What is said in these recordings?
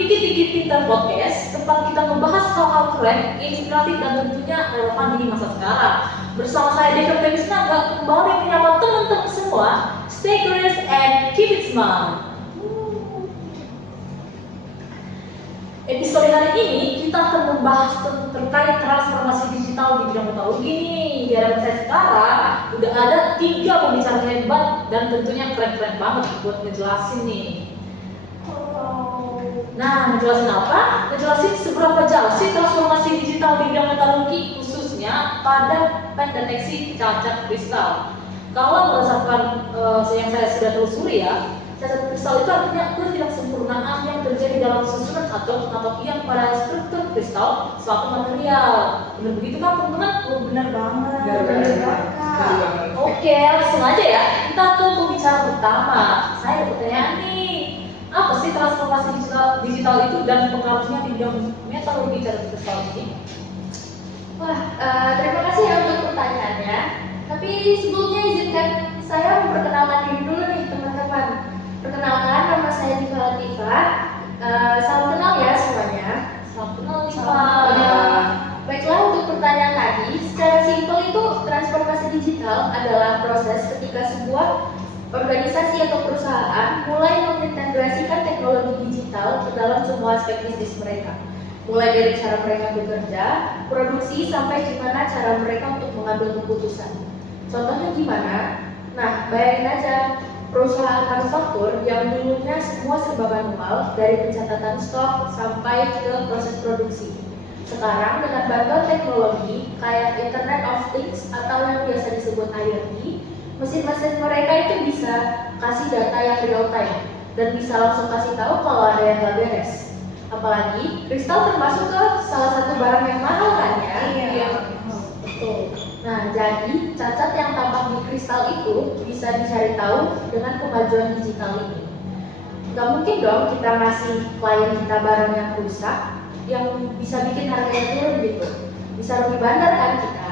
Dikit-dikit Pintar Podcast, tempat kita membahas hal-hal keren, inspiratif dan tentunya relevan di masa sekarang. Bersama saya Deka Felisnaga kembali menyapa teman-teman semua. Stay curious and keep it smart. Episode hari ini kita akan membahas terkait transformasi digital di bidang teknologi nih. Di hadapan saya sekarang udah ada 3 pembicara hebat dan tentunya keren-keren banget buat ngejelasin nih. Nah, ngejelasin apa? Ngejelasin seberapa jauh sih transformasi digital di bidang metalurgi khususnya pada pendeteksi cacat kristal. Kalau berdasarkan yang saya sudah telusuri ya, cacat kristal itu artinya ketidaksempurnaan yang terjadi dalam susunan atom atau ion pada struktur kristal suatu material. Benar begitu kan teman-teman? Oh, benar banget. Benar banget. Oke, langsung aja ya. Kita ke pembicara pertama. Saya ada pertanyaan nih. Apa sih transformasi digital itu dan pengaruhnya di bidang metalurgi cacat kristal ini? Wah, terima kasih ya untuk pertanyaannya. Tapi sebelumnya izinkan saya memperkenalkan diri dulu nih teman-teman. Perkenalkan, nama saya Diva Latifah. Salam kenal ya semuanya. Salam kenal nih Salam Pak. kenal. Baiklah, untuk pertanyaan tadi, secara simpel itu transformasi digital adalah proses ketika sebuah organisasi atau perusahaan mulai mengintegrasikan teknologi digital ke dalam semua aspek bisnis mereka. Mulai dari cara mereka bekerja, produksi, sampai gimana cara mereka untuk mengambil keputusan. Contohnya gimana? Nah, bayangin aja perusahaan manufaktur yang dulunya semua serba manual, dari pencatatan stok sampai ke proses produksi. Sekarang dengan bantuan teknologi kayak Internet of Things atau yang biasa disebut IoT, mesin-mesin mereka itu bisa kasih data yang real time dan bisa langsung kasih tahu kalau ada yang nggak beres. Apalagi kristal termasuk ke salah satu barang yang mahal kan ya? Iya. Betul. Nah, jadi cacat yang tampak di kristal itu bisa dicari tahu dengan kemajuan digital ini. Gak mungkin dong kita ngasih klien kita barang yang rusak yang bisa bikin harganya turun gitu. Bisa lebih bandar kan kita?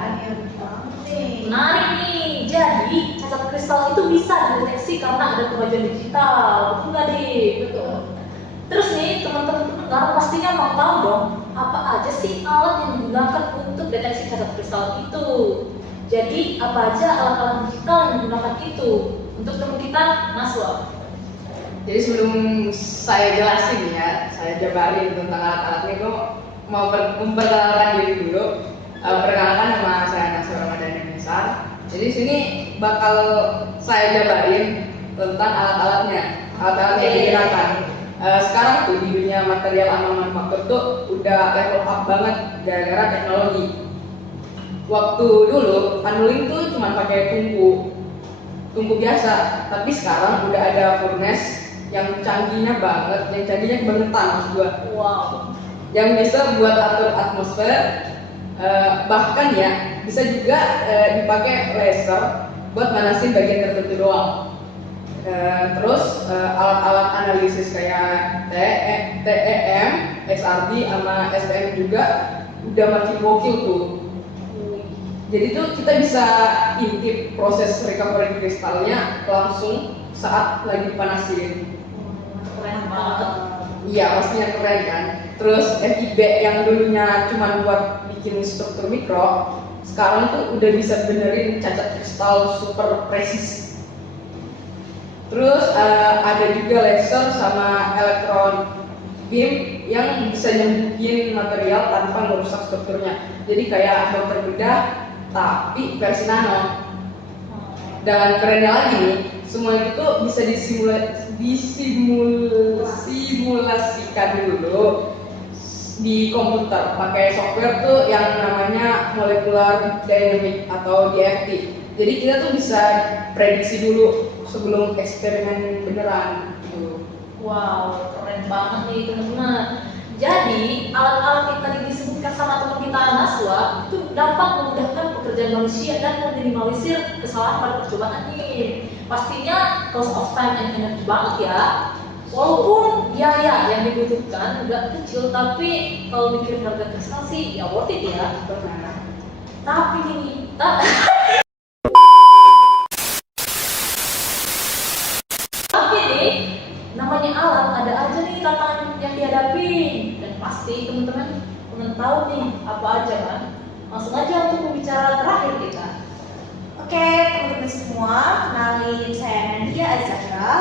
Menarik nih. Jadi cacat kristal itu bisa dideteksi karena ada kemajuan digital. Betul nggak Dik? Betul. Terus nih teman-teman pendengar pastinya mau tahu dong apa aja sih alat yang digunakan untuk deteksi cacat kristal itu. Jadi apa aja alat-alat digital yang digunakan itu untuk teman kita Naswa. Jadi sebelum saya jelasin ya, saya jabarin tentang alat-alatnya, gue mau memperkenalkan diri dulu. Perkenalkan nama saya Nasir Ramadhani Nisar. Jadi sini bakal saya jabarin tentang alat-alatnya yang digunakan. Sekarang tuh di dunia material amal manufaktur tuh udah level up banget gara-gara teknologi. Waktu dulu paneling tuh cuma pakai tungku biasa, tapi sekarang udah ada furnace yang canggihnya banget, yang canggihnya kebangetan maksud gua. Wow. Yang bisa buat atur atmosfer, bahkan ya bisa juga dipakai laser buat manasin bagian tertentu doang. Terus alat-alat analisis kayak TEM, XRD sama STM juga udah makin gokil tuh. Jadi tuh kita bisa intip proses recovery kristalnya langsung saat lagi dipanasin. Keren banget. Iya, pastinya keren kan. Terus FIB yang dulunya cuma buat bikin struktur mikro, sekarang tuh udah bisa benerin cacat kristal super presis. Terus ada juga laser sama elektron beam yang bisa nyembuhin material tanpa merusak strukturnya. Jadi kayak dokter bedah tapi versi nano. Dan kerennya lagi nih, semua itu bisa disimulasikan dulu di komputer pakai software tuh yang namanya molecular dynamic atau DFT. Jadi kita tuh bisa prediksi dulu sebelum eksperimen beneran gitu. Wow, keren banget nih teman-teman. Jadi alat-alat yang tadi disebutkan sama teman kita Naswa itu dapat memudahkan pekerjaan manusia dan meminimalisir kesalahan pada percobaan nih. Pastinya cost of time and energy banget ya. Walaupun biaya yang dibutuhkan nggak kecil, tapi kalau mikirin harga kristal sih ya worth it ya. Benar. Tapi nih, namanya alat ada aja nih tantangan yang dihadapi daping. Dan pasti teman-teman pengen tahu nih apa aja kan? Langsung aja untuk pembicara terakhir kita. Oke, teman-teman semua, kenalin saya Nadia Azahra.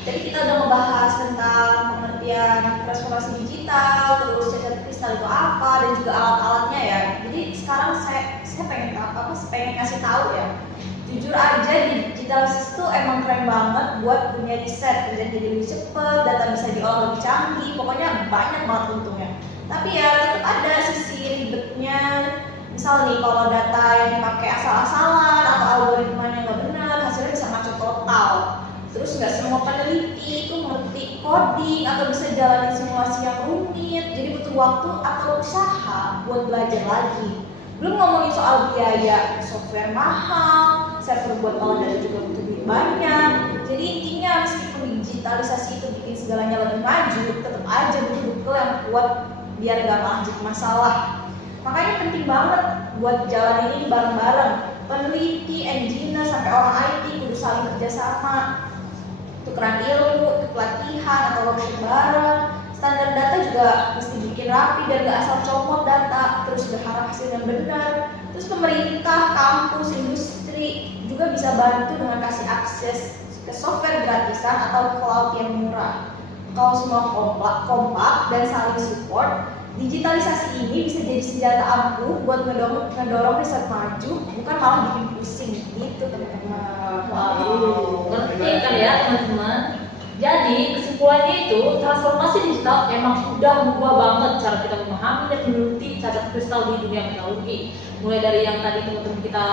Jadi kita udah ngebahas tentang pengertian transformasi digital, terus cacat kristal itu apa, dan juga alat-alatnya ya. Jadi sekarang saya pengen kasih tahu ya. Jujur aja, digitalisasi itu emang keren banget buat dunia riset, kerjaan jadi lebih cepet, data bisa diolah lebih canggih, pokoknya banyak banget untungnya. Tapi ya tetap ada sisi ribetnya. Misal nih kalau data yang dipakai asal-asalan atau algoritmanya nggak benar, hasilnya bisa ngaco total. Terus nggak semua peneliti itu ngerti coding atau bisa jalanin simulasi yang rumit, jadi butuh waktu atau usaha buat belajar lagi. Belum ngomongin soal biaya, software mahal, server buat olah data juga butuh duit banyak. Jadi intinya meskipun digitalisasi itu bikin segalanya lebih maju, tetap aja butuh bekal yang kuat biar nggak malah jadi masalah. Makanya penting banget buat jalan ini bareng-bareng. Peneliti, engineer, sampai orang IT kudu saling kerjasama, tukeran ilmu, pelatihan atau workshop bareng. Standar data juga mesti bikin rapi dan gak asal comot data, terus berharap hasil yang benar. Terus pemerintah, kampus, industri juga bisa bantu dengan kasih akses ke software gratisan atau cloud yang murah. Kalau semua kompak dan saling support, digitalisasi ini bisa jadi senjata ampuh buat ngedorong riset maju, bukan malah bikin pusing gitu teman-teman. Wow, ngerti kan ya teman-teman? Jadi kesimpulannya itu transformasi digital emang sudah mengubah banget cara kita memahami dan meneliti cacat kristal di dunia metalurgi. Mulai dari yang tadi teman-teman kita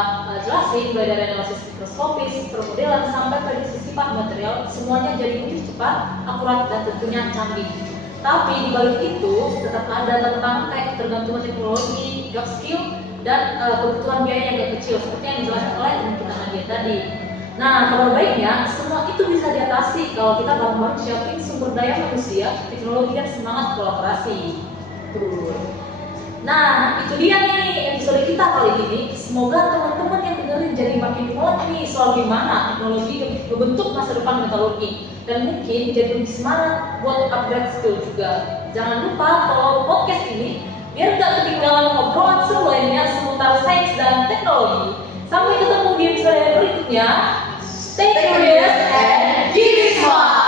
jelasin, mulai dari analisis mikroskopis, permodelan sampai prediksi sifat material, semuanya jadi lebih cepat, akurat dan tentunya canggih. Tapi di balik itu tetap ada tantangan kayak ketergantungan teknologi, job skill, dan kebutuhan biaya yang gak kecil seperti yang dijelaskan oleh teman kita Nadia tadi. Nah, kabar baiknya semua itu bisa diatasi kalau kita bareng-bareng siapin sumber daya manusia, teknologi dan semangat kolaborasi. Tuh. Nah, itu dia nih episode kita kali ini. Semoga teman-teman yang dengerin jadi makin melek nih soal gimana teknologi membentuk masa depan metalurgi dan mungkin jadi lebih semangat buat upgrade skill juga. Jangan lupa follow podcast ini biar gak ketinggalan ngobrolan seru lainnya seputar sains dan teknologi. Sampai ketemu di episode berikutnya. Stay curious and keep it smart.